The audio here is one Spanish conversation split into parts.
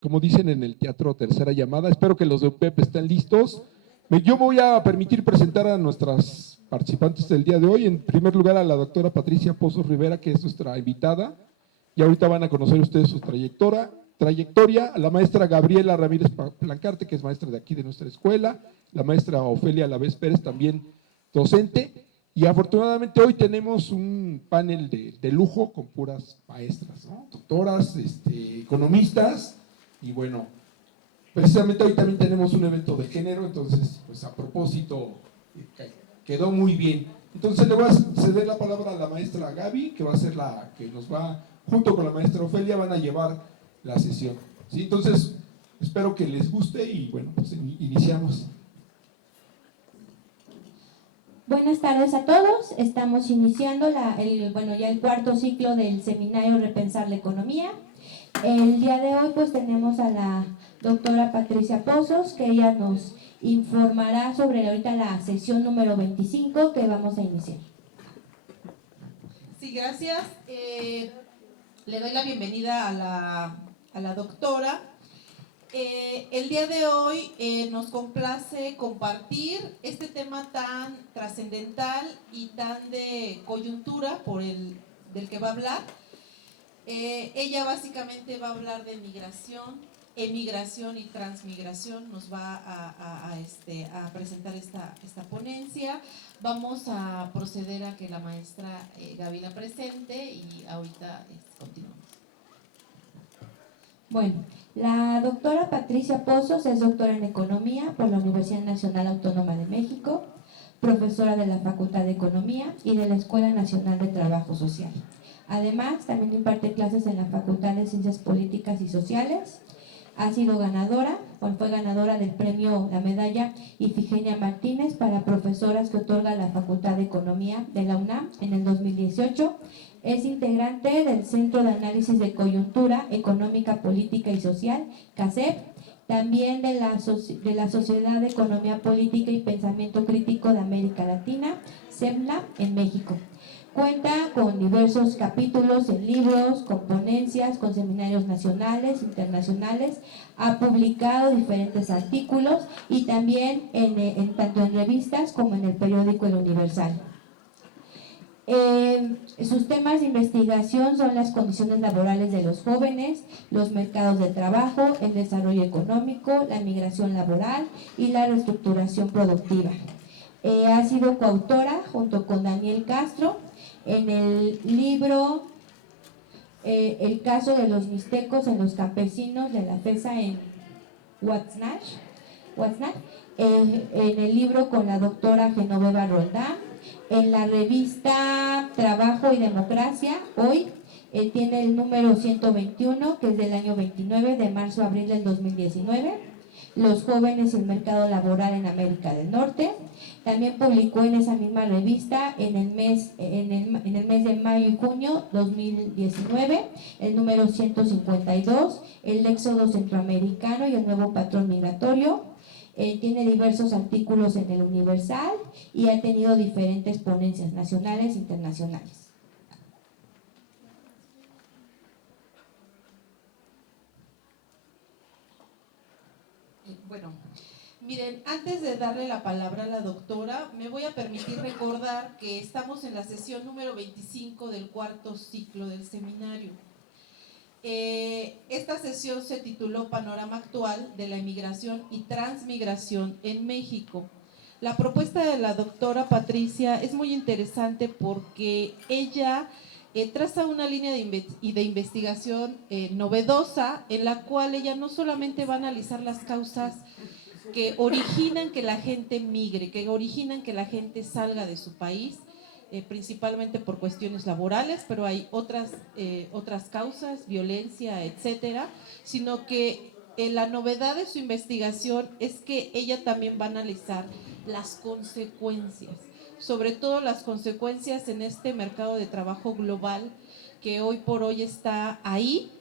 como dicen en el teatro, tercera llamada. Espero que los de UPEP estén listos. Yo voy a permitir presentar a nuestras participantes del día de hoy. En primer lugar, a la doctora Patricia Pozos Rivera, que es nuestra invitada, y ahorita van a conocer ustedes su trayectoria, a la maestra Gabriela Ramírez Plancarte, que es maestra de aquí de nuestra escuela, la maestra Ofelia Alavés Pérez, también docente, y afortunadamente hoy tenemos un panel de lujo con puras maestras, ¿no? Doctoras, economistas, y bueno, precisamente hoy también tenemos un evento de género, entonces, pues a propósito, quedó muy bien. Entonces le voy a ceder la palabra a la maestra Gaby, que va a ser la que nos va, junto con la maestra Ofelia, van a llevar la sesión. ¿Sí? Entonces, espero que les guste y bueno, pues iniciamos. Buenas tardes a todos. Estamos iniciando ya el cuarto ciclo del seminario Repensar la Economía. El día de hoy pues tenemos a la doctora Patricia Pozos, que ella nos informará sobre ahorita la sesión número 25 que vamos a iniciar. Sí, gracias. Le doy la bienvenida a la doctora. El día de hoy nos complace compartir este tema tan trascendental y tan de coyuntura del que va a hablar. Ella básicamente va a hablar de migración, emigración y transmigración. Nos va a presentar esta ponencia. Vamos a proceder a que la maestra Gaby la presente y ahorita continuamos. Bueno, la doctora Patricia Pozos es doctora en Economía por la Universidad Nacional Autónoma de México, profesora de la Facultad de Economía y de la Escuela Nacional de Trabajo Social. Además, también imparte clases en la Facultad de Ciencias Políticas y Sociales. Ha sido fue ganadora del premio, la medalla Ifigenia Martínez para profesoras que otorga la Facultad de Economía de la UNAM en el 2018. Es integrante del Centro de Análisis de Coyuntura Económica, Política y Social, CACEP, también de la Sociedad de Economía Política y Pensamiento Crítico de América Latina, SEMLA, en México. Cuenta con diversos capítulos en libros, con ponencias, con seminarios nacionales, internacionales. Ha publicado diferentes artículos y también tanto en revistas como en el periódico El Universal. Sus temas de investigación son las condiciones laborales de los jóvenes, los mercados de trabajo, el desarrollo económico, la migración laboral y la reestructuración productiva. Ha sido coautora junto con Daniel Castro en el libro El caso de los mixtecos en los campesinos de la FESA en Huatznak, en el libro con la doctora Genoveva Roldán, en la revista Trabajo y Democracia, hoy tiene el número 121, que es del año 29, de marzo a abril del 2019, Los jóvenes y el mercado laboral en América del Norte. También publicó en esa misma revista en el mes de mayo y junio 2019 el número 152, El éxodo centroamericano y el nuevo patrón migratorio. Tiene diversos artículos en el Universal y ha tenido diferentes ponencias nacionales e internacionales. Bueno, miren, antes de darle la palabra a la doctora, me voy a permitir recordar que estamos en la sesión número 25 del cuarto ciclo del seminario. Esta sesión se tituló Panorama actual de la emigración y transmigración en México. La propuesta de la doctora Patricia es muy interesante porque ella traza una línea de investigación novedosa, en la cual ella no solamente va a analizar las causas que originan que la gente migre, que originan que la gente salga de su país, principalmente por cuestiones laborales, pero hay otras causas, violencia, etcétera, sino que la novedad de su investigación es que ella también va a analizar las consecuencias, sobre todo las consecuencias en este mercado de trabajo global que hoy por hoy está ahí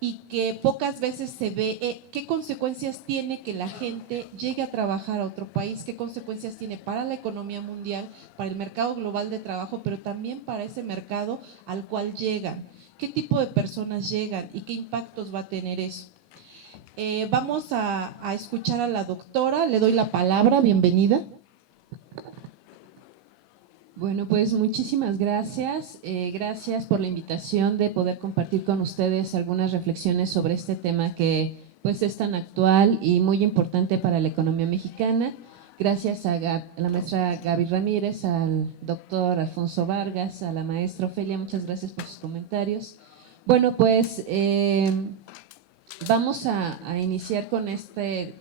y que pocas veces se ve qué consecuencias tiene que la gente llegue a trabajar a otro país, qué consecuencias tiene para la economía mundial, para el mercado global de trabajo, pero también para ese mercado al cual llegan, qué tipo de personas llegan y qué impactos va a tener eso. Vamos a escuchar a la doctora, le doy la palabra, bienvenida. Bueno, pues muchísimas gracias. Gracias por la invitación de poder compartir con ustedes algunas reflexiones sobre este tema que pues es tan actual y muy importante para la economía mexicana. Gracias a la maestra Gaby Ramírez, al doctor Alfonso Vargas, a la maestra Ofelia, muchas gracias por sus comentarios. Bueno, pues vamos a iniciar con este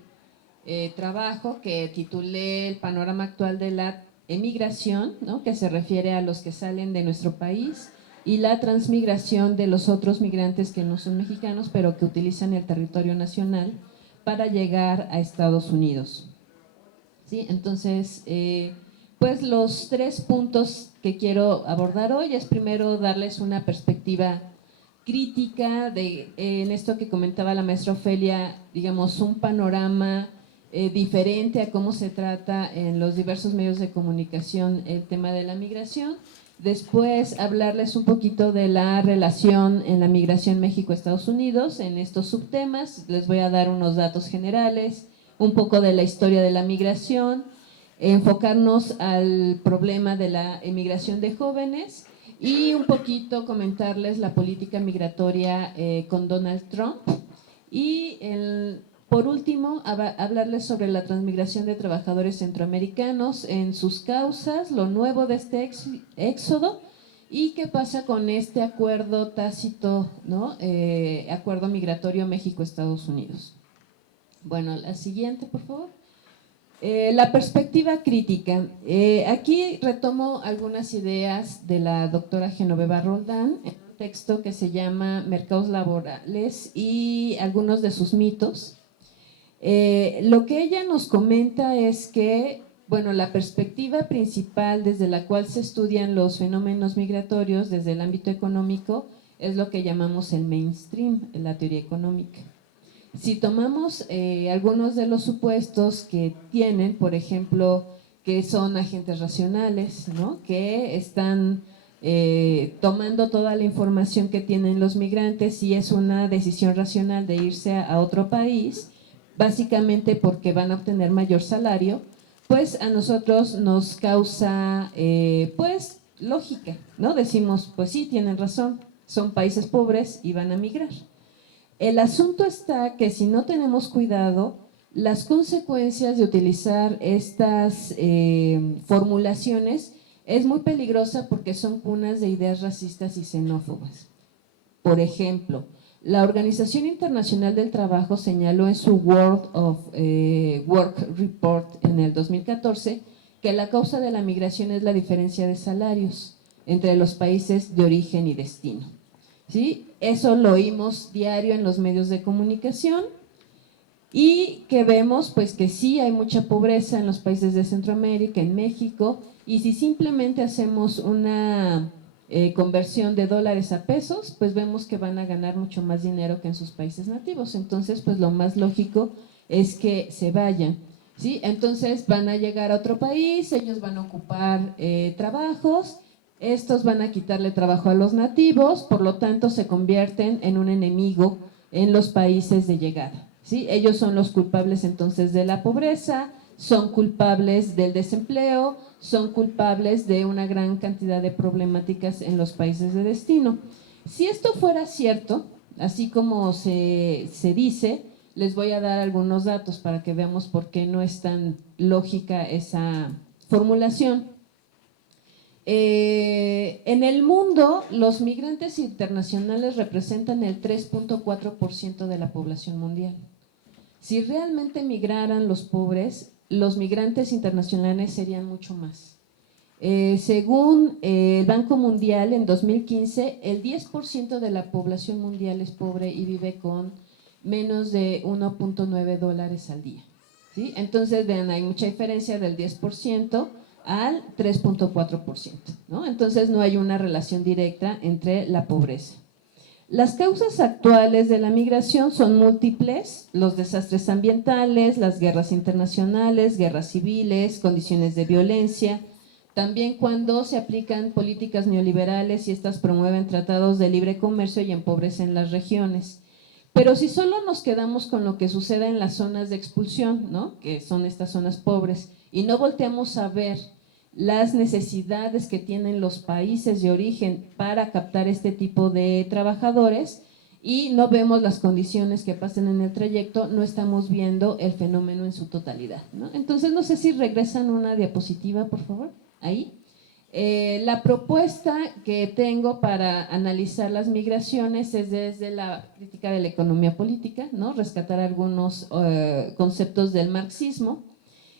trabajo que titulé El panorama actual de la emigración, ¿no?, que se refiere a los que salen de nuestro país, y la transmigración de los otros migrantes que no son mexicanos, pero que utilizan el territorio nacional para llegar a Estados Unidos. ¿Sí? Entonces, pues los 3 puntos que quiero abordar hoy es primero darles una perspectiva crítica en esto que comentaba la maestra Ofelia, digamos, un panorama diferente a cómo se trata en los diversos medios de comunicación el tema de la migración. Después hablarles un poquito de la relación en la migración México-Estados Unidos en estos subtemas. Les voy a dar unos datos generales, un poco de la historia de la migración, enfocarnos al problema de la emigración de jóvenes y un poquito comentarles la política migratoria con Donald Trump. Y por último, hablarles sobre la transmigración de trabajadores centroamericanos en sus causas, lo nuevo de este éxodo y qué pasa con este acuerdo tácito, ¿no? Acuerdo migratorio México-Estados Unidos. Bueno, la siguiente, por favor. La perspectiva crítica. Aquí retomo algunas ideas de la doctora Genoveva Roldán en un texto que se llama Mercados laborales y algunos de sus mitos. Lo que ella nos comenta es que, bueno, la perspectiva principal desde la cual se estudian los fenómenos migratorios desde el ámbito económico es lo que llamamos el mainstream, la teoría económica. Si tomamos algunos de los supuestos que tienen, por ejemplo, que son agentes racionales, ¿no?, que están tomando toda la información que tienen los migrantes y es una decisión racional de irse a otro país, básicamente porque van a obtener mayor salario, pues a nosotros nos causa, pues, lógica, ¿no? Decimos, pues sí, tienen razón, son países pobres y van a migrar. El asunto está que si no tenemos cuidado, las consecuencias de utilizar estas formulaciones es muy peligrosa porque son cunas de ideas racistas y xenófobas. Por ejemplo, la Organización Internacional del Trabajo señaló en su World of Work Report en el 2014 que la causa de la migración es la diferencia de salarios entre los países de origen y destino. ¿Sí? Eso lo oímos diario en los medios de comunicación y que vemos pues que sí hay mucha pobreza en los países de Centroamérica, en México, y si simplemente hacemos una conversión de dólares a pesos, pues vemos que van a ganar mucho más dinero que en sus países nativos. Entonces, pues lo más lógico es que se vayan, ¿sí? Entonces van a llegar a otro país, ellos van a ocupar trabajos, estos van a quitarle trabajo a los nativos, por lo tanto se convierten en un enemigo en los países de llegada, ¿sí? Ellos son los culpables entonces de la pobreza, son culpables del desempleo, son culpables de una gran cantidad de problemáticas en los países de destino. Si esto fuera cierto, así como se dice, les voy a dar algunos datos para que veamos por qué no es tan lógica esa formulación. En el mundo, los migrantes internacionales representan el 3.4% de la población mundial. Si realmente migraran los pobres, los migrantes internacionales serían mucho más. Según el Banco Mundial, en 2015, el 10% de la población mundial es pobre y vive con menos de 1.9 dólares al día, ¿sí? Entonces, vean, hay mucha diferencia del 10% al 3.4%, ¿no? Entonces, no hay una relación directa entre la pobreza. Las causas actuales de la migración son múltiples: los desastres ambientales, las guerras internacionales, guerras civiles, condiciones de violencia, también cuando se aplican políticas neoliberales y estas promueven tratados de libre comercio y empobrecen las regiones. Pero si solo nos quedamos con lo que sucede en las zonas de expulsión, ¿no?, que son estas zonas pobres, y no volteamos a ver las necesidades que tienen los países de origen para captar este tipo de trabajadores, y no vemos las condiciones que pasan en el trayecto, no estamos viendo el fenómeno en su totalidad, ¿no? Entonces, no sé si regresan una diapositiva, por favor, ahí. La propuesta que tengo para analizar las migraciones es desde la crítica de la economía política, ¿no?, rescatar algunos conceptos del marxismo,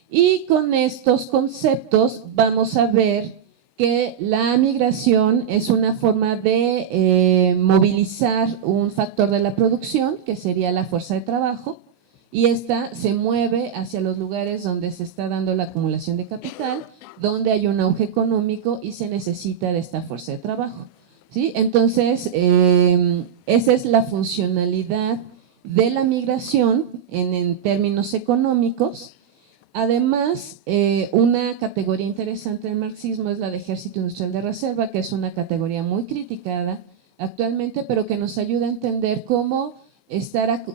y con estos conceptos vamos a ver que la migración es una forma de movilizar un factor de la producción, que sería la fuerza de trabajo, y esta se mueve hacia los lugares donde se está dando la acumulación de capital, donde hay un auge económico y se necesita de esta fuerza de trabajo, ¿sí? Entonces, esa es la funcionalidad de la migración en términos económicos. Además, una categoría interesante del marxismo es la de ejército industrial de reserva, que es una categoría muy criticada actualmente, pero que nos ayuda a entender cómo estar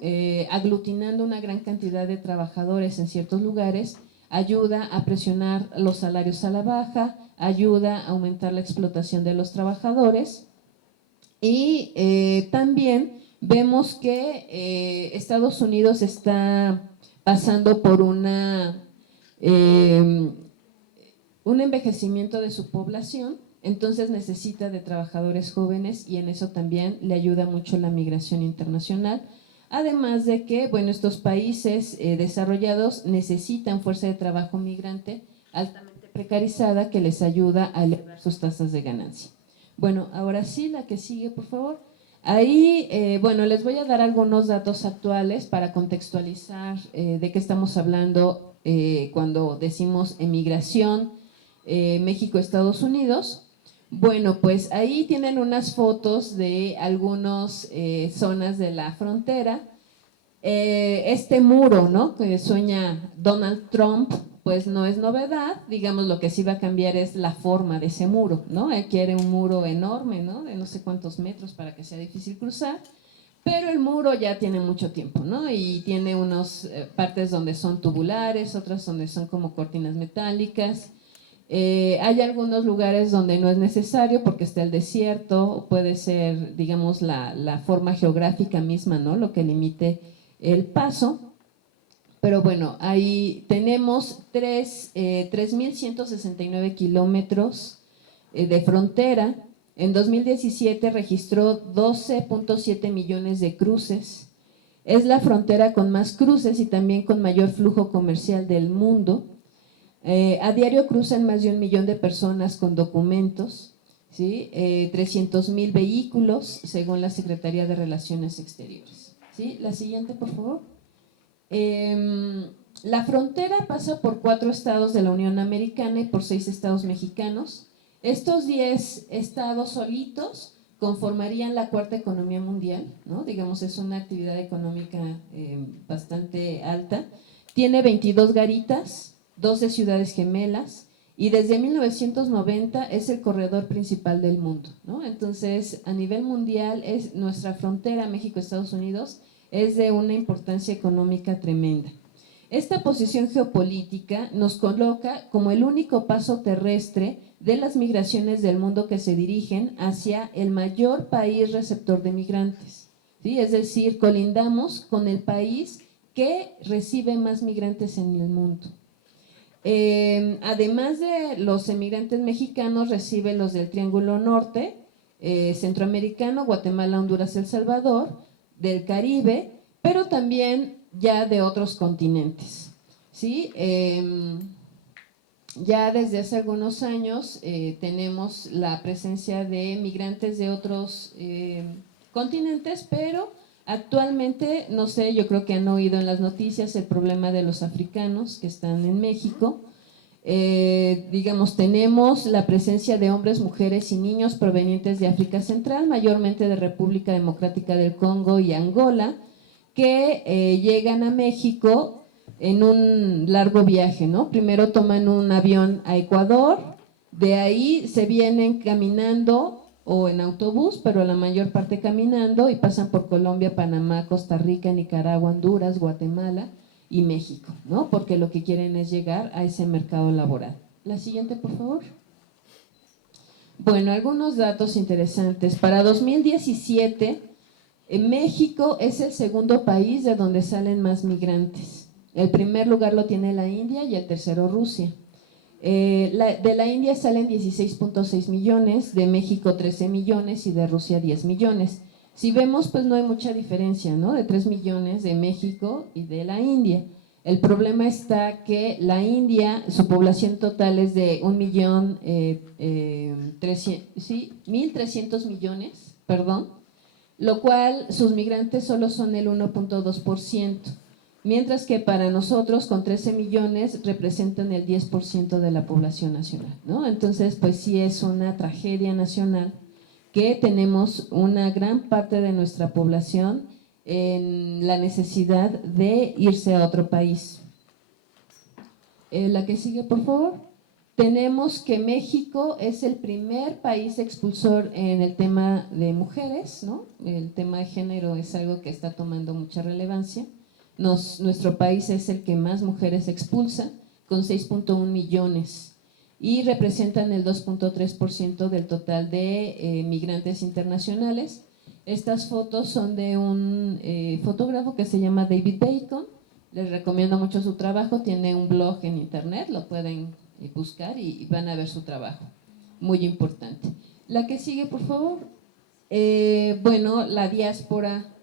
aglutinando una gran cantidad de trabajadores en ciertos lugares ayuda a presionar los salarios a la baja, ayuda a aumentar la explotación de los trabajadores, y también vemos que Estados Unidos está pasando por un envejecimiento de su población, entonces necesita de trabajadores jóvenes, y en eso también le ayuda mucho la migración internacional. Además de que, bueno, estos países desarrollados necesitan fuerza de trabajo migrante altamente precarizada que les ayuda a elevar sus tasas de ganancia. Bueno, ahora sí, la que sigue, por favor. Ahí, bueno, les voy a dar algunos datos actuales para contextualizar de qué estamos hablando cuando decimos emigración México-Estados Unidos. Bueno, pues ahí tienen unas fotos de algunas zonas de la frontera. Este muro, ¿no?, que sueña Donald Trump, pues no es novedad. Digamos, lo que sí va a cambiar es la forma de ese muro, ¿no? Él quiere un muro enorme, ¿no?, de no sé cuántos metros para que sea difícil cruzar, pero el muro ya tiene mucho tiempo, ¿no?, y tiene unas partes donde son tubulares, otras donde son como cortinas metálicas. Hay algunos lugares donde no es necesario porque está el desierto, puede ser, digamos, la forma geográfica misma, ¿no?, lo que limite el paso. Pero bueno, ahí tenemos 3.169 kilómetros de frontera. En 2017 registró 12.7 millones de cruces. Es la frontera con más cruces y también con mayor flujo comercial del mundo. A diario cruzan más de 1 millón de personas con documentos, ¿sí? 300,000 vehículos, según la Secretaría de Relaciones Exteriores, ¿sí? La siguiente, por favor. La frontera pasa por 4 estados de la Unión Americana y por 6 estados mexicanos. Estos 10 estados solitos conformarían la cuarta economía mundial, ¿no? Digamos, es una actividad económica bastante alta. Tiene 22 garitas, 12 ciudades gemelas, y desde 1990 es el corredor principal del mundo, ¿no? Entonces, a nivel mundial, es nuestra frontera México-Estados Unidos es de una importancia económica tremenda. Esta posición geopolítica nos coloca como el único paso terrestre de las migraciones del mundo que se dirigen hacia el mayor país receptor de migrantes, ¿sí? Es decir, colindamos con el país que recibe más migrantes en el mundo. Además de los emigrantes mexicanos, recibe los del Triángulo Norte, centroamericano, Guatemala, Honduras, El Salvador, del Caribe, pero también ya de otros continentes, ¿sí? Ya desde hace algunos años tenemos la presencia de migrantes de otros continentes, pero actualmente, no sé, yo creo que han oído en las noticias el problema de los africanos que están en México. Digamos, tenemos la presencia de hombres, mujeres y niños provenientes de África Central, mayormente de República Democrática del Congo y Angola, que llegan a México en un largo viaje, ¿no? Primero toman un avión a Ecuador, de ahí se vienen caminando o en autobús, pero la mayor parte caminando, y pasan por Colombia, Panamá, Costa Rica, Nicaragua, Honduras, Guatemala y México, ¿no? Porque lo que quieren es llegar a ese mercado laboral. La siguiente, por favor. Bueno, algunos datos interesantes. Para 2017, México es el segundo país de donde salen más migrantes. El primer lugar lo tiene la India y el tercero Rusia. De la India salen 16.6 millones, de México 13 millones y de Rusia 10 millones. Si vemos, pues no hay mucha diferencia, ¿no? De 3 millones de México y de la India. El problema está que la India, su población total es de 1.300.000 millones, perdón, lo cual sus migrantes solo son el 1.2%, mientras que para nosotros con 13 millones representan el 10% de la población nacional, ¿no? Entonces, pues sí es una tragedia nacional que tenemos una gran parte de nuestra población en la necesidad de irse a otro país. La que sigue, por favor. Tenemos que México es el primer país expulsor en el tema de mujeres, ¿no? El tema de género es algo que está tomando mucha relevancia. Nuestro país es el que más mujeres expulsa, con 6.1 millones, y representan el 2.3% del total de migrantes internacionales. Estas fotos son de un fotógrafo que se llama David Bacon. Les recomiendo mucho su trabajo, tiene un blog en internet, lo pueden buscar y van a ver su trabajo, muy importante. La que sigue, por favor. Bueno, la diáspora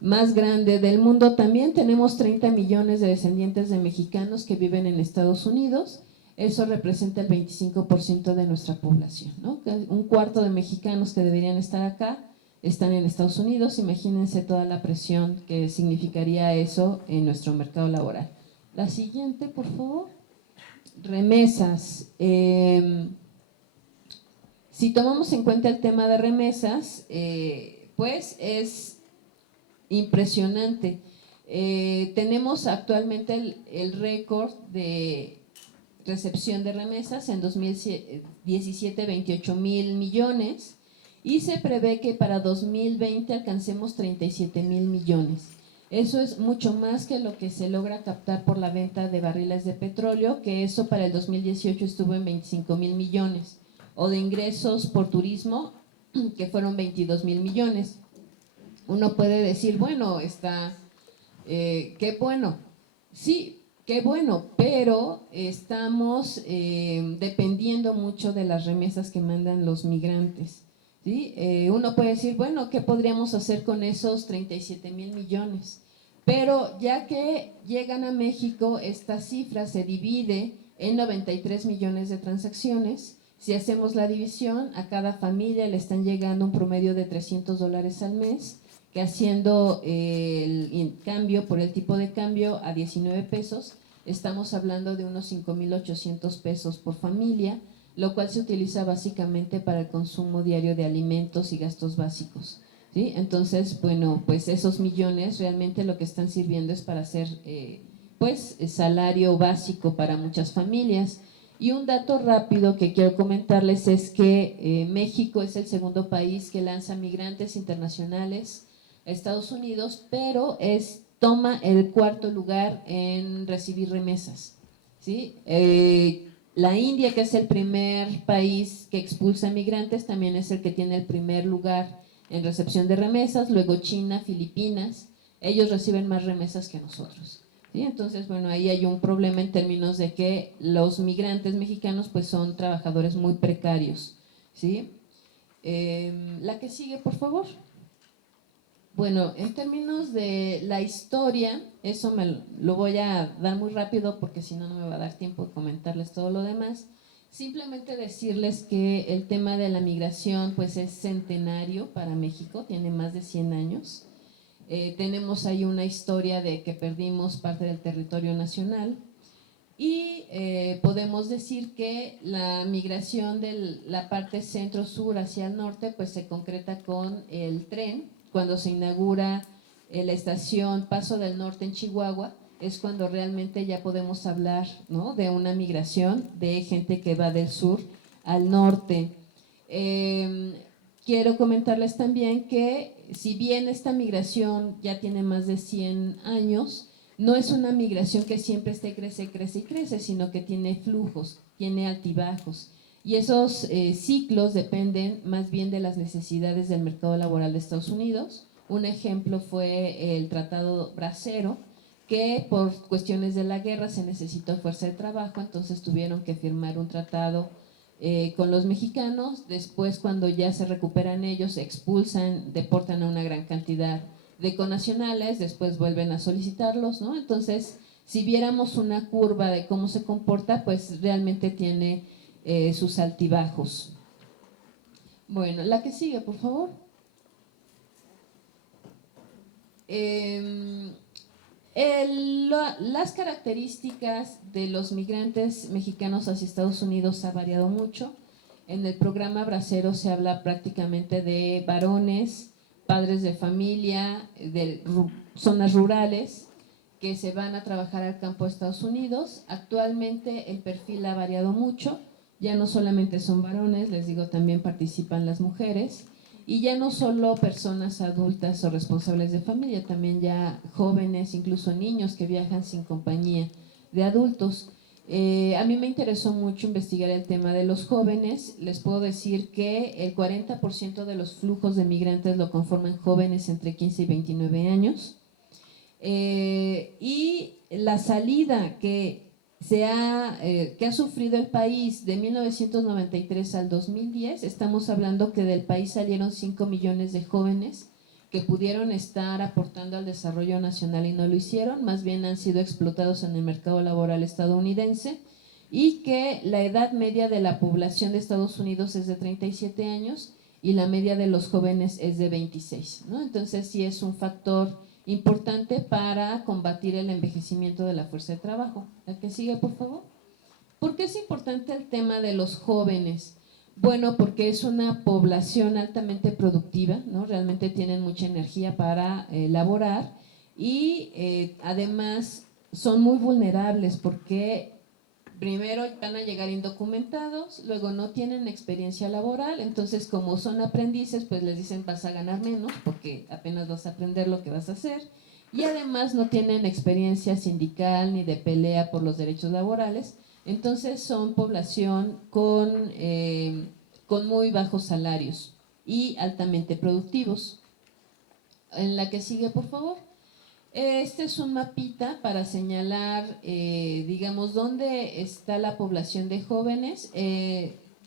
más grande del mundo también, tenemos 30 millones de descendientes de mexicanos que viven en Estados Unidos. Eso representa el 25% de nuestra población, ¿no? Un cuarto de mexicanos que deberían estar acá están en Estados Unidos. Imagínense toda la presión que significaría eso en nuestro mercado laboral. La siguiente, por favor. Remesas. Si tomamos en cuenta el tema de remesas, pues es impresionante. Tenemos actualmente el récord de recepción de remesas en 2017, 28,000 millones, y se prevé que para 2020 alcancemos 37,000 millones. Eso es mucho más que lo que se logra captar por la venta de barriles de petróleo, que eso para el 2018 estuvo en 25,000 millones, o de ingresos por turismo, que fueron 22,000 millones. Uno puede decir, bueno, qué bueno, sí, qué bueno, pero estamos dependiendo mucho de las remesas que mandan los migrantes, ¿sí? Uno puede decir, bueno, ¿qué podríamos hacer con esos 37,000 millones? Pero ya que llegan a México, esta cifra se divide en 93 millones de transacciones. Si hacemos la división, a cada familia le están llegando un promedio de $300 al mes, que haciendo el cambio por el tipo de cambio a 19 pesos, estamos hablando de unos 5,800 pesos por familia, lo cual se utiliza básicamente para el consumo diario de alimentos y gastos básicos, ¿sí? Entonces, bueno, pues esos millones realmente lo que están sirviendo es para hacer pues salario básico para muchas familias. Y un dato rápido que quiero comentarles es que México es el segundo país que lanza migrantes internacionales a Estados Unidos, pero toma el cuarto lugar en recibir remesas, ¿sí? La India, que es el primer país que expulsa migrantes, también es el que tiene el primer lugar en recepción de remesas. Luego China, Filipinas, ellos reciben más remesas que nosotros, ¿sí? Entonces, bueno, ahí hay un problema en términos de que los migrantes mexicanos pues son trabajadores muy precarios, ¿sí? La que sigue, por favor. Bueno, en términos de la historia, eso lo voy a dar muy rápido porque si no, no me va a dar tiempo de comentarles todo lo demás. Simplemente decirles que el tema de la migración pues es centenario para México, tiene más de 100 años. Tenemos ahí una historia de que perdimos parte del territorio nacional y podemos decir que la migración de la parte centro-sur hacia el norte pues se concreta con el tren. Cuando se inaugura la estación Paso del Norte en Chihuahua, es cuando realmente ya podemos hablar, ¿no?, de una migración de gente que va del sur al norte. quiero comentarles también que si bien esta migración ya tiene más de 100 años, no es una migración que siempre esté crece, sino que tiene flujos, tiene altibajos. Y esos ciclos dependen más bien de las necesidades del mercado laboral de Estados Unidos. Un ejemplo fue el Tratado Bracero, que por cuestiones de la guerra se necesitó fuerza de trabajo, entonces tuvieron que firmar un tratado con los mexicanos. Después, cuando ya se recuperan ellos, expulsan, deportan a una gran cantidad de connacionales, después vuelven a solicitarlos, ¿no? Entonces, si viéramos una curva de cómo se comporta, pues realmente tiene sus altibajos. Bueno, la que sigue, por favor. Las características de los migrantes mexicanos hacia Estados Unidos ha variado mucho. En el programa Bracero se habla prácticamente de varones, padres de familia, de zonas rurales, que se van a trabajar al campo de Estados Unidos. Actualmente el perfil ha variado mucho, ya no solamente son varones, les digo, también participan las mujeres, y ya no solo personas adultas o responsables de familia, también ya jóvenes, incluso niños que viajan sin compañía de adultos. A mí me interesó mucho investigar el tema de los jóvenes. Les puedo decir que el 40% de los flujos de migrantes lo conforman jóvenes entre 15 y 29 años. Y la salida que ha sufrido el país de 1993 al 2010, estamos hablando que del país salieron 5 millones de jóvenes que pudieron estar aportando al desarrollo nacional y no lo hicieron, más bien han sido explotados en el mercado laboral estadounidense, y que la edad media de la población de Estados Unidos es de 37 años y la media de los jóvenes es de 26, ¿no? Entonces sí es un factor importante para combatir el envejecimiento de la fuerza de trabajo. La que sigue, por favor. ¿Por qué es importante el tema de los jóvenes? Bueno, porque es una población altamente productiva, ¿no? Realmente tienen mucha energía para laborar, y además son muy vulnerables porque primero van a llegar indocumentados, luego no tienen experiencia laboral, entonces como son aprendices, pues les dicen vas a ganar menos porque apenas vas a aprender lo que vas a hacer, y además no tienen experiencia sindical ni de pelea por los derechos laborales, entonces son población con muy bajos salarios y altamente productivos. En la que sigue, por favor. Este es un mapita para señalar, digamos, dónde está la población de jóvenes.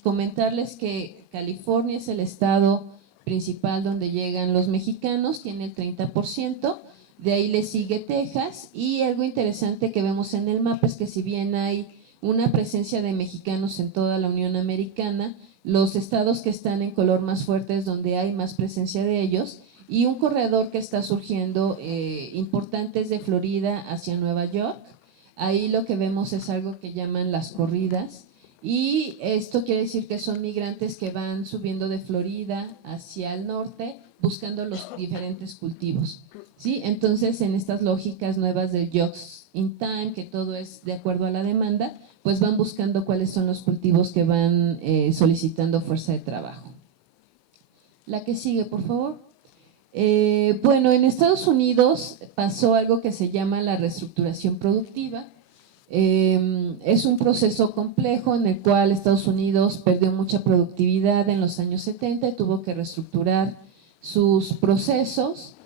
Comentarles que California es el estado principal donde llegan los mexicanos, tiene el 30%, de ahí le sigue Texas, y algo interesante que vemos en el mapa es que si bien hay una presencia de mexicanos en toda la Unión Americana, los estados que están en color más fuerte es donde hay más presencia de ellos, y un corredor que está surgiendo importante es de Florida hacia Nueva York. Ahí lo que vemos es algo que llaman las corridas, y esto quiere decir que son migrantes que van subiendo de Florida hacia el norte buscando los diferentes cultivos, ¿sí? Entonces, en estas lógicas nuevas del Just in Time, que todo es de acuerdo a la demanda, pues van buscando cuáles son los cultivos que van solicitando fuerza de trabajo. La que sigue, por favor. Bueno, en Estados Unidos pasó algo que se llama la reestructuración productiva. Es un proceso complejo en el cual Estados Unidos perdió mucha productividad en los años 70 y tuvo que reestructurar sus procesos.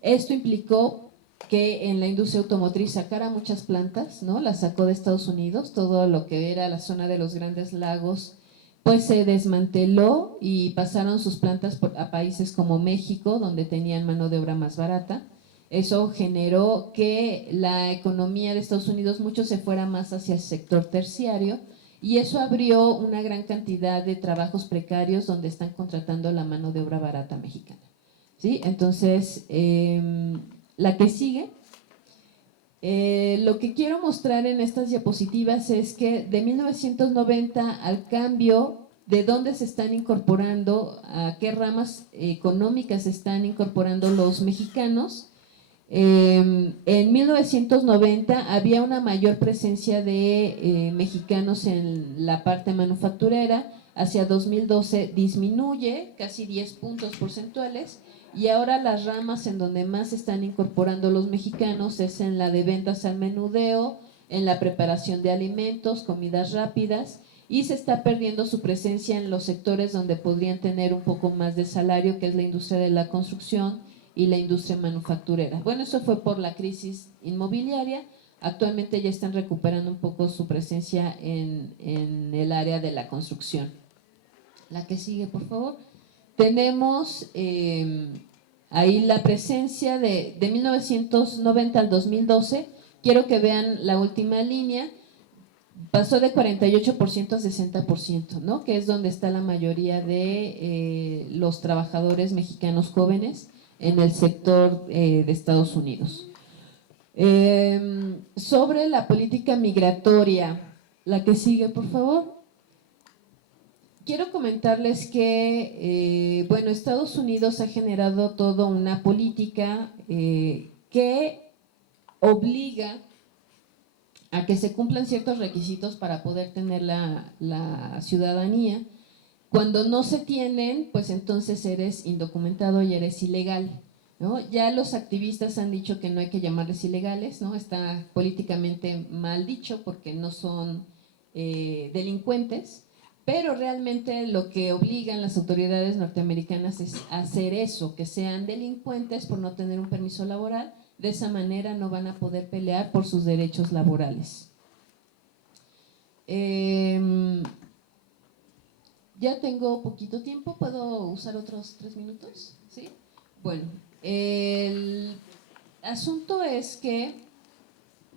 Esto implicó que en la industria automotriz sacara muchas plantas, ¿no? Las sacó de Estados Unidos, todo lo que era la zona de los Grandes Lagos pues se desmanteló y pasaron sus plantas a países como México, donde tenían mano de obra más barata. Eso generó que la economía de Estados Unidos mucho se fuera más hacia el sector terciario, y eso abrió una gran cantidad de trabajos precarios donde están contratando la mano de obra barata mexicana, ¿sí? Entonces, la que sigue. Lo que quiero mostrar en estas diapositivas es que de 1990 al cambio, de dónde se están incorporando, a qué ramas económicas se están incorporando los mexicanos. En 1990 había una mayor presencia de mexicanos en la parte manufacturera, hacia 2012 disminuye casi 10 puntos porcentuales, y ahora las ramas en donde más se están incorporando los mexicanos es en la de ventas al menudeo, en la preparación de alimentos, comidas rápidas, y se está perdiendo su presencia en los sectores donde podrían tener un poco más de salario, que es la industria de la construcción y la industria manufacturera. Bueno, eso fue por la crisis inmobiliaria. Actualmente ya están recuperando un poco su presencia en el área de la construcción. La que sigue, por favor. Tenemos ahí la presencia de 1990 al 2012. Quiero que vean la última línea. Pasó de 48% a 60%, ¿no? Que es donde está la mayoría de los trabajadores mexicanos jóvenes en el sector de Estados Unidos. Sobre la política migratoria, la que sigue, por favor. Quiero comentarles que, bueno, Estados Unidos ha generado toda una política que obliga a que se cumplan ciertos requisitos para poder tener la ciudadanía. Cuando no se tienen, pues entonces eres indocumentado y eres ilegal, ¿no? Ya los activistas han dicho que no hay que llamarles ilegales, ¿no? Está políticamente mal dicho porque no son delincuentes, pero realmente lo que obligan las autoridades norteamericanas es hacer eso, que sean delincuentes por no tener un permiso laboral. De esa manera no van a poder pelear por sus derechos laborales. Ya tengo poquito tiempo, ¿puedo usar otros 3 minutos? ¿Sí? Bueno, el asunto es que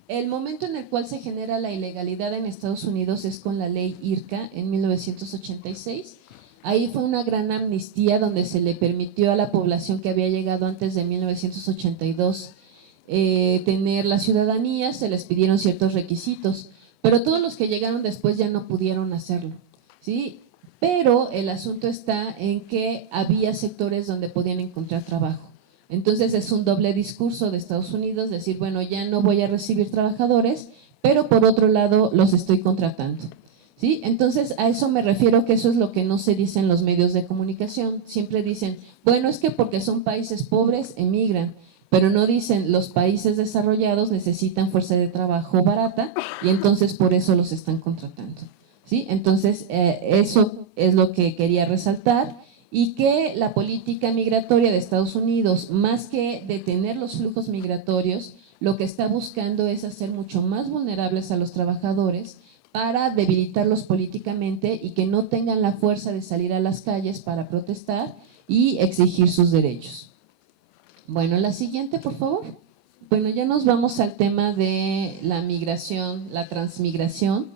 el momento en el cual se genera la ilegalidad en Estados Unidos es con la ley IRCA en 1986. Ahí fue una gran amnistía donde se le permitió a la población que había llegado antes de 1982 tener la ciudadanía, se les pidieron ciertos requisitos, pero todos los que llegaron después ya no pudieron hacerlo, ¿sí? Pero el asunto está en que había sectores donde podían encontrar trabajo. Entonces es un doble discurso de Estados Unidos, decir, bueno, ya no voy a recibir trabajadores, pero por otro lado los estoy contratando, ¿sí? Entonces a eso me refiero, que eso es lo que no se dice en los medios de comunicación. Siempre dicen, bueno, es que porque son países pobres emigran, pero no dicen los países desarrollados necesitan fuerza de trabajo barata y entonces por eso los están contratando, ¿sí? Entonces eso es lo que quería resaltar, y que la política migratoria de Estados Unidos, más que detener los flujos migratorios, lo que está buscando es hacer mucho más vulnerables a los trabajadores para debilitarlos políticamente y que no tengan la fuerza de salir a las calles para protestar y exigir sus derechos. Bueno, la siguiente, por favor. Bueno, ya nos vamos al tema de la migración, la transmigración,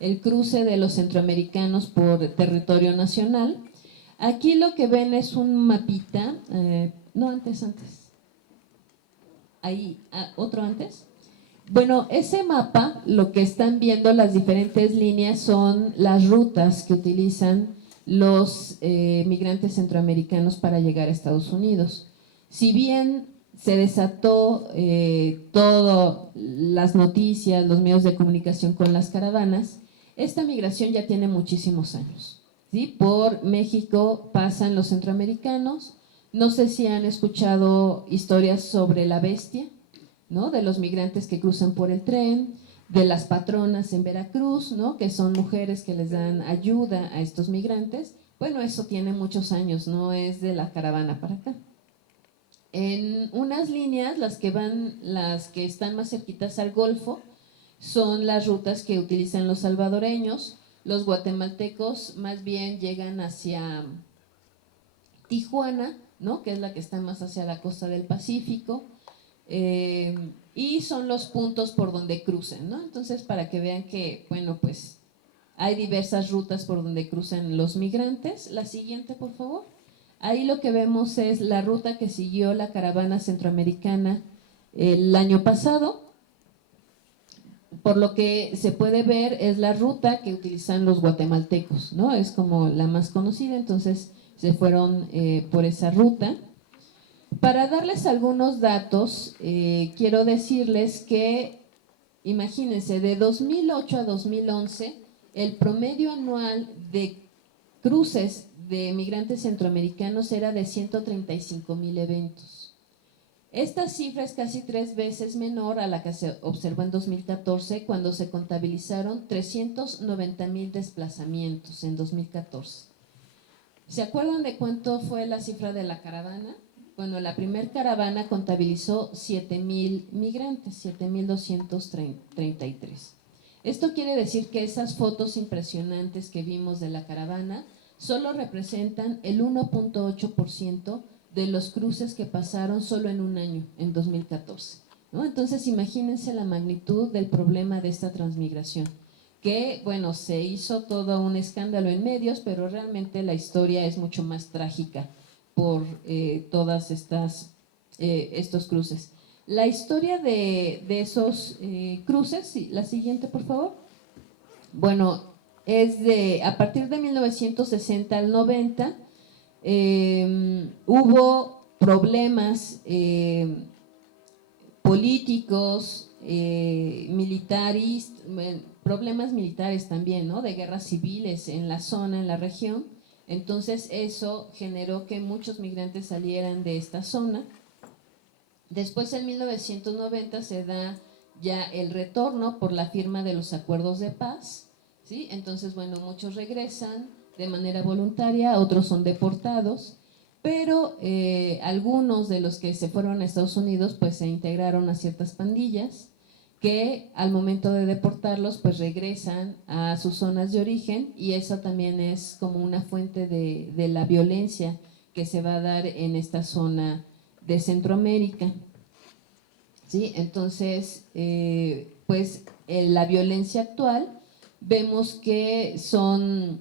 el cruce de los centroamericanos por territorio nacional. Aquí lo que ven es un mapita, no, antes. Ahí, otro antes. Bueno, ese mapa, lo que están viendo, las diferentes líneas son las rutas que utilizan los migrantes centroamericanos para llegar a Estados Unidos. Si bien se desató todas las noticias, los medios de comunicación con las caravanas, esta migración ya tiene muchísimos años, ¿sí? Por México pasan los centroamericanos. No sé si han escuchado historias sobre la bestia, ¿no? De los migrantes que cruzan por el tren, de las patronas en Veracruz, ¿no? Que son mujeres que les dan ayuda a estos migrantes. Bueno, eso tiene muchos años, no es de la caravana para acá. En unas líneas, las que están más cerquitas al Golfo, son las rutas que utilizan los salvadoreños. Los guatemaltecos más bien llegan hacia Tijuana, ¿no? Que es la que está más hacia la costa del Pacífico, y son los puntos por donde crucen, ¿no? Entonces, para que vean que, bueno, pues hay diversas rutas por donde cruzan los migrantes. La siguiente, por favor. Ahí lo que vemos es la ruta que siguió la caravana centroamericana el año pasado. Por lo que se puede ver, es la ruta que utilizan los guatemaltecos, ¿no? Es como la más conocida, entonces se fueron por esa ruta. Para darles algunos datos, quiero decirles que, imagínense, de 2008 a 2011, el promedio anual de cruces de migrantes centroamericanos era de 135,000 eventos. Esta cifra es casi 3 veces menor a la que se observó en 2014, cuando se contabilizaron 390,000 desplazamientos en 2014. ¿Se acuerdan de cuánto fue la cifra de la caravana? Bueno, la primera caravana contabilizó 7,000 migrantes, 7,233. Esto quiere decir que esas fotos impresionantes que vimos de la caravana solo representan el 1.8% de los cruces que pasaron solo en un año, en 2014, ¿no? Entonces, imagínense la magnitud del problema de esta transmigración, que, bueno, se hizo todo un escándalo en medios, pero realmente la historia es mucho más trágica por todas estos cruces. La historia de esos cruces, la siguiente, por favor. Bueno, es a partir de 1960 al 90, hubo problemas políticos, militares, problemas militares también, ¿no? De guerras civiles en la zona, en la región. Entonces eso generó que muchos migrantes salieran de esta zona. Después, en 1990, se da ya el retorno por la firma de los acuerdos de paz, ¿sí? Entonces, bueno, muchos regresan de manera voluntaria, otros son deportados, pero algunos de los que se fueron a Estados Unidos pues se integraron a ciertas pandillas que al momento de deportarlos pues regresan a sus zonas de origen, y eso también es como una fuente de la violencia que se va a dar en esta zona de Centroamérica, ¿sí? Entonces, pues la violencia actual, vemos que son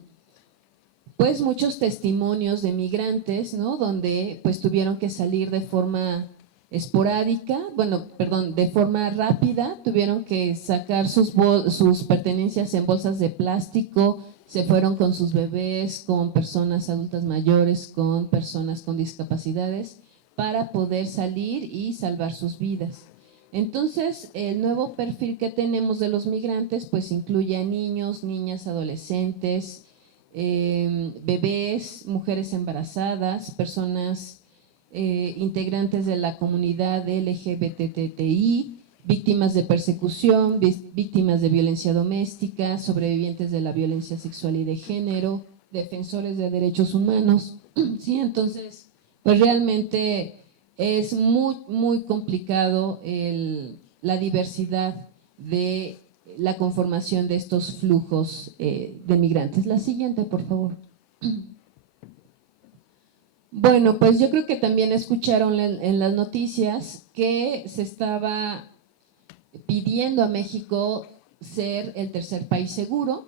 pues muchos testimonios de migrantes, ¿no? Donde pues tuvieron que salir de forma esporádica, de forma rápida, tuvieron que sacar sus pertenencias en bolsas de plástico, se fueron con sus bebés, con personas adultas mayores, con personas con discapacidades, para poder salir y salvar sus vidas. Entonces, el nuevo perfil que tenemos de los migrantes pues incluye a niños, niñas, adolescentes, bebés, mujeres embarazadas, personas integrantes de la comunidad LGBTTI, víctimas de persecución, víctimas de violencia doméstica, sobrevivientes de la violencia sexual y de género, defensores de derechos humanos, ¿sí? Entonces, pues realmente es muy, muy complicado la diversidad de la conformación de estos flujos de migrantes. La siguiente, por favor. Bueno, pues yo creo que también escucharon en las noticias que se estaba pidiendo a México ser el tercer país seguro.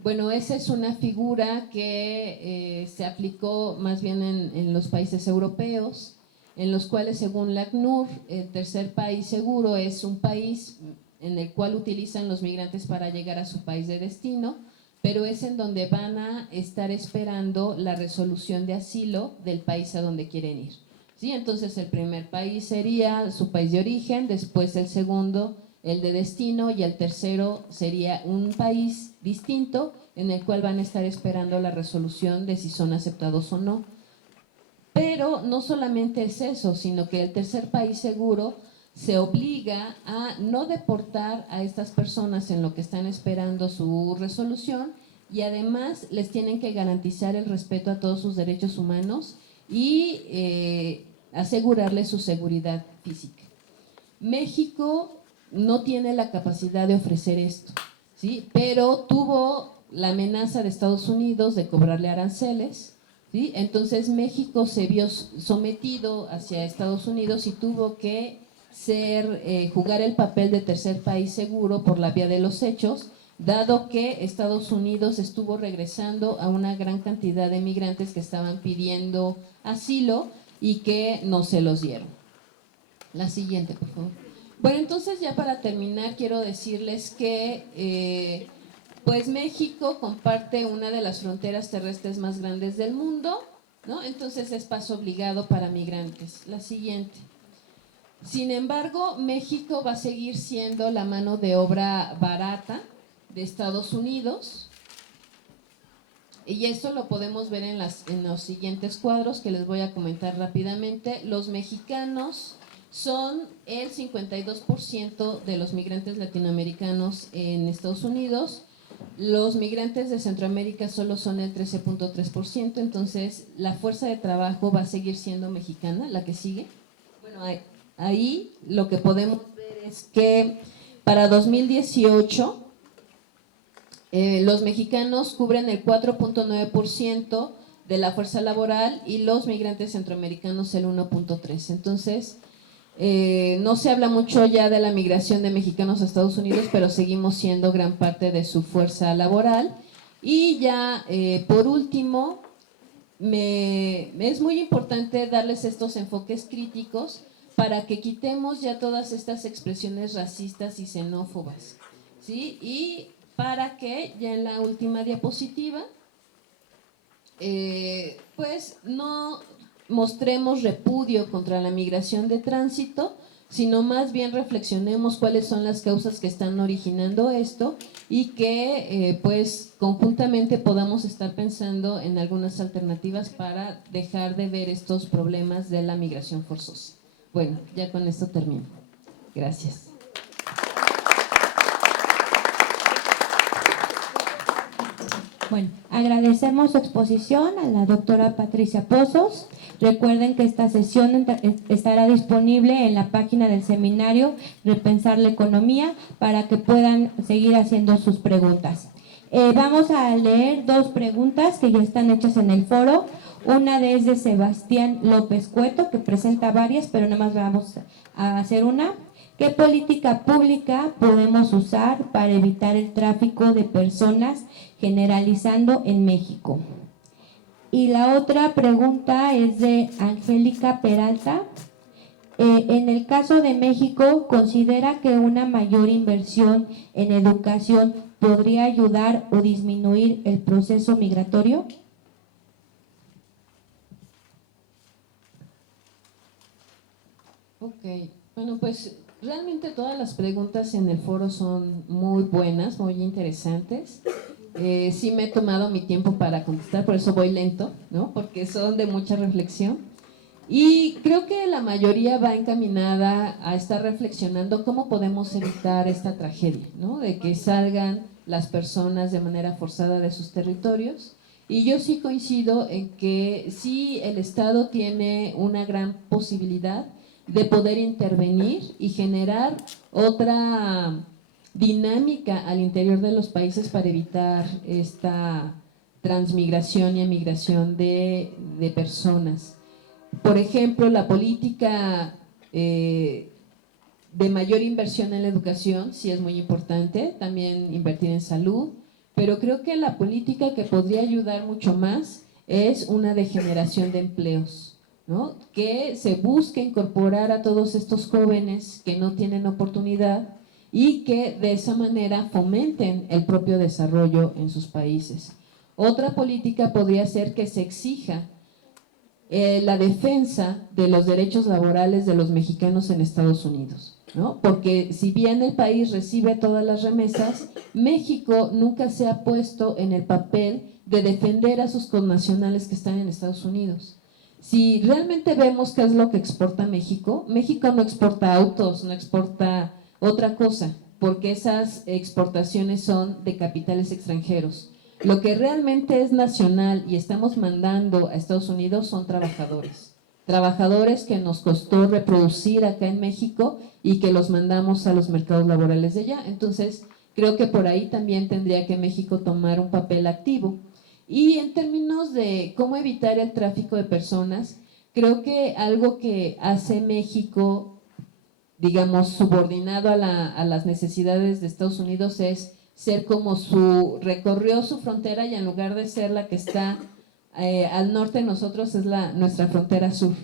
Bueno, esa es una figura que se aplicó más bien en los países europeos, en los cuales, según la ACNUR, el tercer país seguro es un país en el cual utilizan los migrantes para llegar a su país de destino, pero es en donde van a estar esperando la resolución de asilo del país a donde quieren ir, ¿sí? Entonces, el primer país sería su país de origen, después el segundo, el de destino, y el tercero sería un país distinto en el cual van a estar esperando la resolución de si son aceptados o no. Pero no solamente es eso, sino que el tercer país seguro se obliga a no deportar a estas personas en lo que están esperando su resolución, y además les tienen que garantizar el respeto a todos sus derechos humanos y asegurarles su seguridad física. México no tiene la capacidad de ofrecer esto, ¿sí? Pero tuvo la amenaza de Estados Unidos de cobrarle aranceles, ¿sí? Entonces México se vio sometido hacia Estados Unidos y tuvo que jugar el papel de tercer país seguro por la vía de los hechos, dado que Estados Unidos estuvo regresando a una gran cantidad de migrantes que estaban pidiendo asilo y que no se los dieron. La siguiente, por favor. Bueno, entonces ya para terminar quiero decirles que pues México comparte una de las fronteras terrestres más grandes del mundo, ¿no? Entonces es paso obligado para migrantes. La siguiente. Sin embargo, México va a seguir siendo la mano de obra barata de Estados Unidos. Y eso lo podemos ver en los siguientes cuadros que les voy a comentar rápidamente. Los mexicanos son el 52% de los migrantes latinoamericanos en Estados Unidos. Los migrantes de Centroamérica solo son el 13.3%, entonces la fuerza de trabajo va a seguir siendo mexicana, la que sigue. Bueno, ahí lo que podemos ver es que para 2018 los mexicanos cubren el 4.9% de la fuerza laboral y los migrantes centroamericanos el 1.3%. Entonces, no se habla mucho ya de la migración de mexicanos a Estados Unidos, pero seguimos siendo gran parte de su fuerza laboral. Y ya, por último, es muy importante darles estos enfoques críticos para que quitemos ya todas estas expresiones racistas y xenófobas, ¿sí? Y para que ya en la última diapositiva, pues no mostremos repudio contra la migración de tránsito, sino más bien reflexionemos cuáles son las causas que están originando esto y que pues conjuntamente podamos estar pensando en algunas alternativas para dejar de ver estos problemas de la migración forzosa. Bueno, ya con esto termino. Gracias. Bueno, agradecemos su exposición a la doctora Patricia Pozos. Recuerden que esta sesión estará disponible en la página del seminario Repensar la Economía para que puedan seguir haciendo sus preguntas. Vamos a leer dos preguntas que ya están hechas en el foro. Una es de Sebastián López Cueto, que presenta varias, pero nada más vamos a hacer una. ¿Qué política pública podemos usar para evitar el tráfico de personas generalizando en México? Y la otra pregunta es de Angélica Peralta. En el caso de México, ¿considera que una mayor inversión en educación podría ayudar o disminuir el proceso migratorio? Ok, bueno, pues realmente todas las preguntas en el foro son muy buenas, muy interesantes. Sí me he tomado mi tiempo para contestar, por eso voy lento, ¿no? Porque son de mucha reflexión. Y creo que la mayoría va encaminada a estar reflexionando cómo podemos evitar esta tragedia, ¿no? De que salgan las personas de manera forzada de sus territorios. Y yo sí coincido en que sí el Estado tiene una gran posibilidad de poder intervenir y generar otra dinámica al interior de los países para evitar esta transmigración y emigración de personas. Por ejemplo, la política de mayor inversión en la educación sí es muy importante, también invertir en salud, pero creo que la política que podría ayudar mucho más es una de generación de empleos, ¿no? Que se busque incorporar a todos estos jóvenes que no tienen oportunidad y que de esa manera fomenten el propio desarrollo en sus países. Otra política podría ser que se exija la defensa de los derechos laborales de los mexicanos en Estados Unidos, ¿no? Porque si bien el país recibe todas las remesas, México nunca se ha puesto en el papel de defender a sus connacionales que están en Estados Unidos. Si realmente vemos qué es lo que exporta México, México no exporta autos, no exporta otra cosa, porque esas exportaciones son de capitales extranjeros. Lo que realmente es nacional y estamos mandando a Estados Unidos son trabajadores. Trabajadores que nos costó reproducir acá en México y que los mandamos a los mercados laborales de allá. Entonces, creo que por ahí también tendría que México tomar un papel activo. Y en términos de cómo evitar el tráfico de personas, creo que algo que hace México, digamos, subordinado a las necesidades de Estados Unidos es ser como recorrió su frontera y en lugar de ser la que está al norte de nosotros es nuestra frontera sur,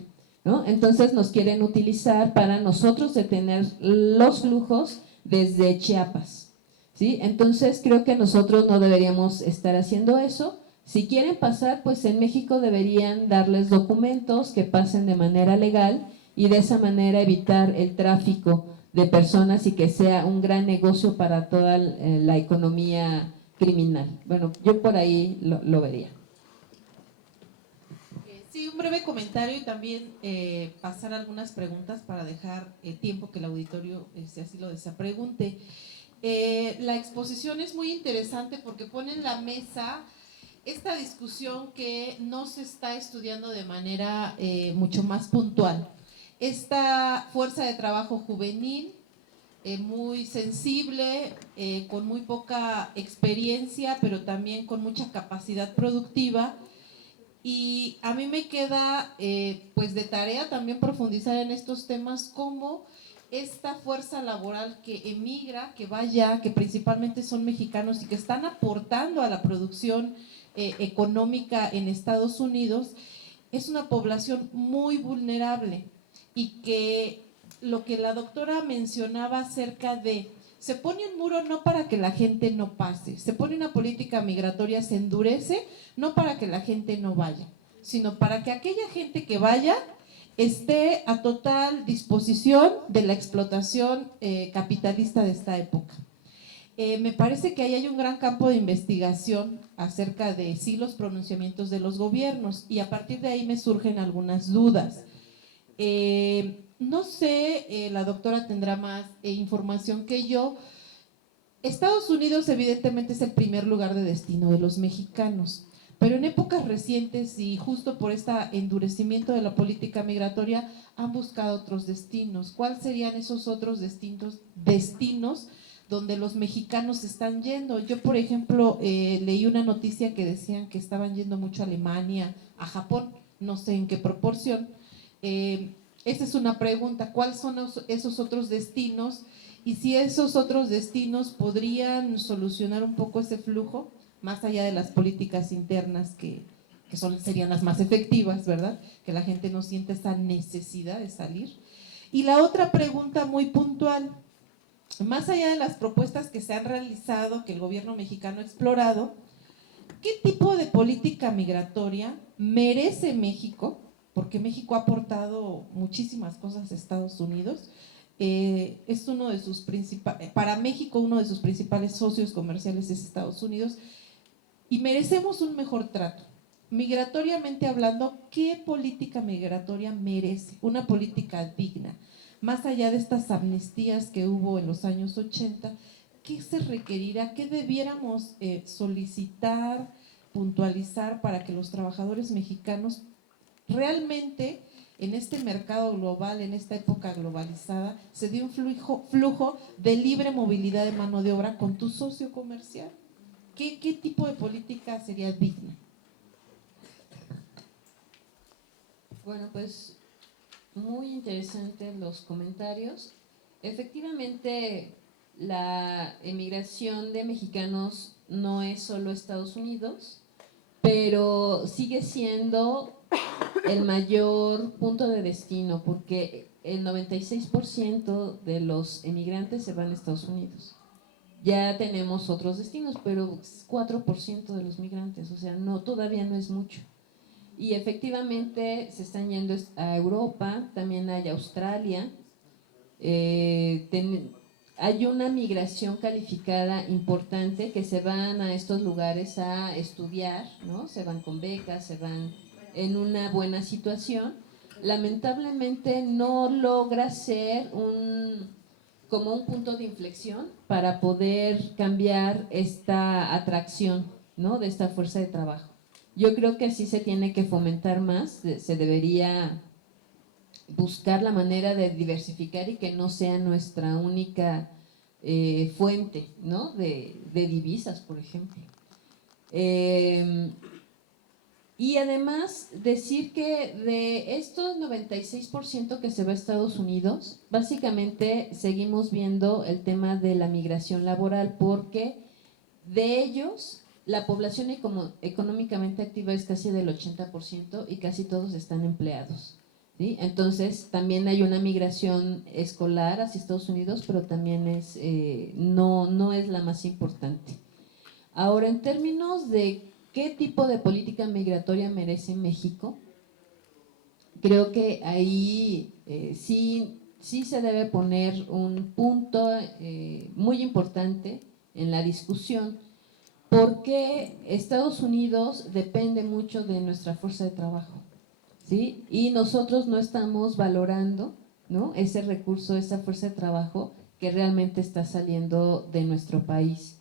¿no? Entonces nos quieren utilizar para nosotros detener los flujos desde Chiapas, ¿sí? Entonces creo que nosotros no deberíamos estar haciendo eso. Si quieren pasar, pues en México deberían darles documentos que pasen de manera legal y de esa manera evitar el tráfico de personas y que sea un gran negocio para toda la economía criminal. Bueno, yo por ahí lo vería. Sí, un breve comentario y también pasar algunas preguntas para dejar tiempo que el auditorio, si así lo desea, pregunte. La exposición es muy interesante porque pone en la mesa esta discusión que no se está estudiando de manera mucho más puntual. Esta fuerza de trabajo juvenil, muy sensible, con muy poca experiencia, pero también con mucha capacidad productiva. Y a mí me queda pues de tarea también profundizar en estos temas, como esta fuerza laboral que emigra, que va allá, que principalmente son mexicanos y que están aportando a la producción económica en Estados Unidos, es una población muy vulnerable, y que lo que la doctora mencionaba acerca de se pone un muro no para que la gente no pase, se pone una política migratoria, se endurece no para que la gente no vaya, sino para que aquella gente que vaya esté a total disposición de la explotación capitalista de esta época. Me parece que ahí hay un gran campo de investigación acerca de sí los pronunciamientos de los gobiernos, y a partir de ahí me surgen algunas dudas. No sé, la doctora tendrá más información que yo. Estados Unidos evidentemente es el primer lugar de destino de los mexicanos, pero en épocas recientes y justo por este endurecimiento de la política migratoria han buscado otros destinos. ¿Cuáles serían esos otros destinos donde los mexicanos están yendo? Yo, por ejemplo, leí una noticia que decían que estaban yendo mucho a Alemania, a Japón, no sé en qué proporción. Esa es una pregunta, ¿cuáles son esos otros destinos? Y si esos otros destinos podrían solucionar un poco ese flujo, más allá de las políticas internas serían las más efectivas, ¿verdad? Que la gente no siente esa necesidad de salir. Y la otra pregunta muy puntual, más allá de las propuestas que se han realizado, que el gobierno mexicano ha explorado, ¿qué tipo de política migratoria merece México? Porque México ha aportado muchísimas cosas a Estados Unidos. Es uno de sus principales, para México uno de sus principales socios comerciales es Estados Unidos, y merecemos un mejor trato. Migratoriamente hablando, ¿qué política migratoria merece? Una política digna. Más allá de estas amnistías que hubo en los años 80, ¿qué se requerirá? ¿Qué debiéramos solicitar, puntualizar para que los trabajadores mexicanos realmente en este mercado global, en esta época globalizada, se dé un flujo de libre movilidad de mano de obra con tu socio comercial? ¿Qué tipo de política sería digna? Bueno, pues muy interesantes los comentarios. Efectivamente, la emigración de mexicanos no es solo Estados Unidos, pero sigue siendo el mayor punto de destino, porque el 96% de los emigrantes se van a Estados Unidos. Ya tenemos otros destinos, pero 4% de los migrantes, o sea, todavía no es mucho. Y efectivamente se están yendo a Europa, también hay Australia. Hay una migración calificada importante que se van a estos lugares a estudiar, ¿no? Se van con becas, se van en una buena situación. Lamentablemente no logra ser como un punto de inflexión para poder cambiar esta atracción, ¿no? De esta fuerza de trabajo. Yo creo que así se tiene que fomentar más, se debería buscar la manera de diversificar y que no sea nuestra única fuente, ¿no? de divisas, por ejemplo. Y además decir que de estos 96% que se va a Estados Unidos, básicamente seguimos viendo el tema de la migración laboral, porque de ellos la población económicamente activa es casi del 80% y casi todos están empleados, ¿sí? Entonces también hay una migración escolar hacia Estados Unidos, pero también no es la más importante. Ahora, en términos de qué tipo de política migratoria merece México, creo que ahí sí se debe poner un punto muy importante en la discusión, porque Estados Unidos depende mucho de nuestra fuerza de trabajo, ¿sí? Y nosotros no estamos valorando, ¿no?, ese recurso, esa fuerza de trabajo que realmente está saliendo de nuestro país.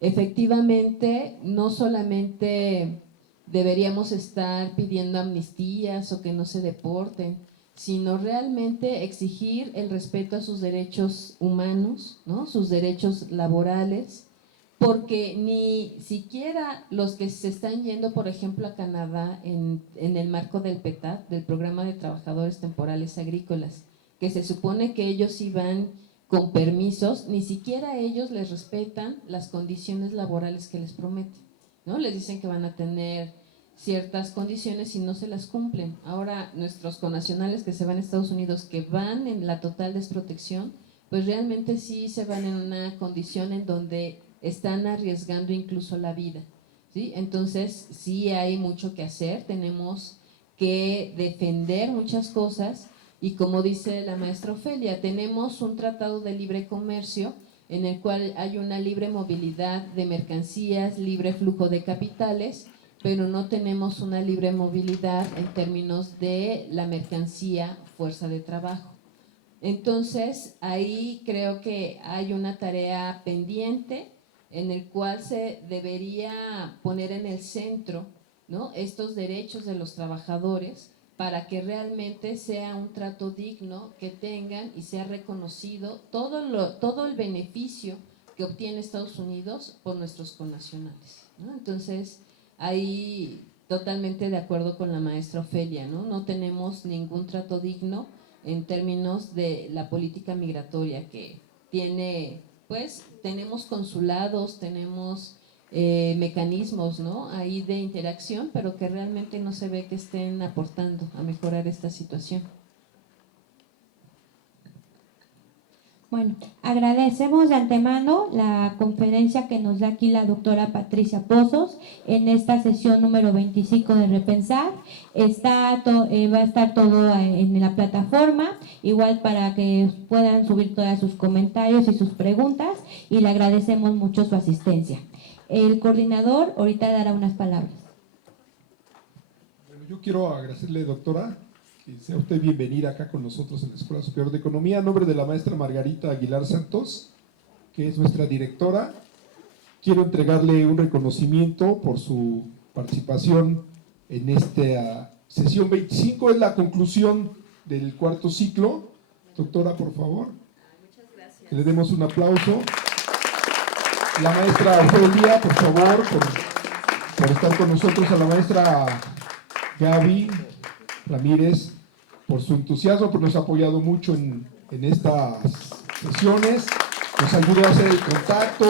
Efectivamente, no solamente deberíamos estar pidiendo amnistías o que no se deporten, sino realmente exigir el respeto a sus derechos humanos, ¿no?, sus derechos laborales, porque ni siquiera los que se están yendo, por ejemplo, a Canadá en el marco del PETAT, del Programa de Trabajadores Temporales Agrícolas, que se supone que ellos iban con permisos, ni siquiera ellos les respetan las condiciones laborales que les prometen, ¿no? Les dicen que van a tener ciertas condiciones y no se las cumplen. Ahora nuestros connacionales que se van a Estados Unidos, que van en la total desprotección, pues realmente sí se van en una condición en donde están arriesgando incluso la vida, ¿sí? Entonces sí hay mucho que hacer, tenemos que defender muchas cosas. Y como dice la maestra Ofelia, tenemos un tratado de libre comercio en el cual hay una libre movilidad de mercancías, libre flujo de capitales, pero no tenemos una libre movilidad en términos de la mercancía, fuerza de trabajo. Entonces, ahí creo que hay una tarea pendiente en el cual se debería poner en el centro, ¿no?, estos derechos de los trabajadores, para que realmente sea un trato digno, que tengan y sea reconocido todo el beneficio que obtiene Estados Unidos por nuestros connacionales, ¿no? Entonces, ahí totalmente de acuerdo con la maestra Ofelia, ¿no? No tenemos ningún trato digno en términos de la política migratoria que tiene, pues, tenemos consulados, tenemos mecanismos, ¿no?, ahí de interacción, pero que realmente no se ve que estén aportando a mejorar esta situación. Bueno, agradecemos de antemano la conferencia que nos da aquí la doctora Patricia Pozos en esta sesión número 25 de Repensar. Va a estar todo en la plataforma, igual para que puedan subir todos sus comentarios y sus preguntas, y le agradecemos mucho su asistencia. El coordinador ahorita dará unas palabras. Bueno, yo quiero agradecerle, doctora, que sea usted bienvenida acá con nosotros en la Escuela Superior de Economía, a nombre de la maestra Margarita Aguilar Santos, que es nuestra directora. Quiero entregarle un reconocimiento por su participación en esta sesión 25, es la conclusión del cuarto ciclo. Doctora, por favor. Muchas gracias. Que le demos un aplauso. La maestra Ofelia, por favor, por estar con nosotros, a la maestra Gaby Ramírez, por su entusiasmo, por nos ha apoyado mucho en estas sesiones, nos ayudó a hacer el contacto,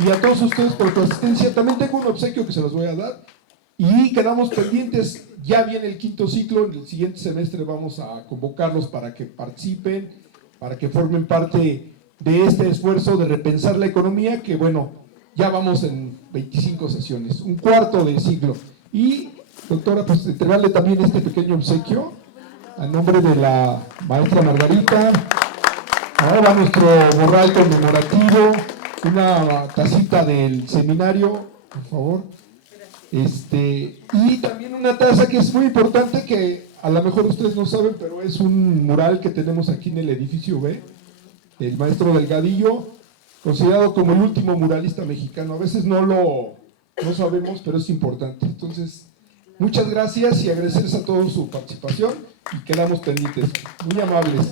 y a todos ustedes por tu asistencia. También tengo un obsequio que se los voy a dar, y quedamos pendientes, ya viene el quinto ciclo, en el siguiente semestre vamos a convocarlos para que participen, para que formen parte de este esfuerzo de repensar la economía, que bueno, ya vamos en 25 sesiones, un cuarto de siglo. Y doctora, pues entregarle también este pequeño obsequio a nombre de la maestra Margarita. Ahora va nuestro morral conmemorativo, una tacita del seminario, por favor. Y también una taza que es muy importante, que a lo mejor ustedes no saben, pero es un mural que tenemos aquí en el edificio B, el maestro Delgadillo, considerado como el último muralista mexicano. A veces no sabemos, pero es importante. Entonces, muchas gracias y agradecerles a todos su participación, y quedamos pendientes. Muy amables.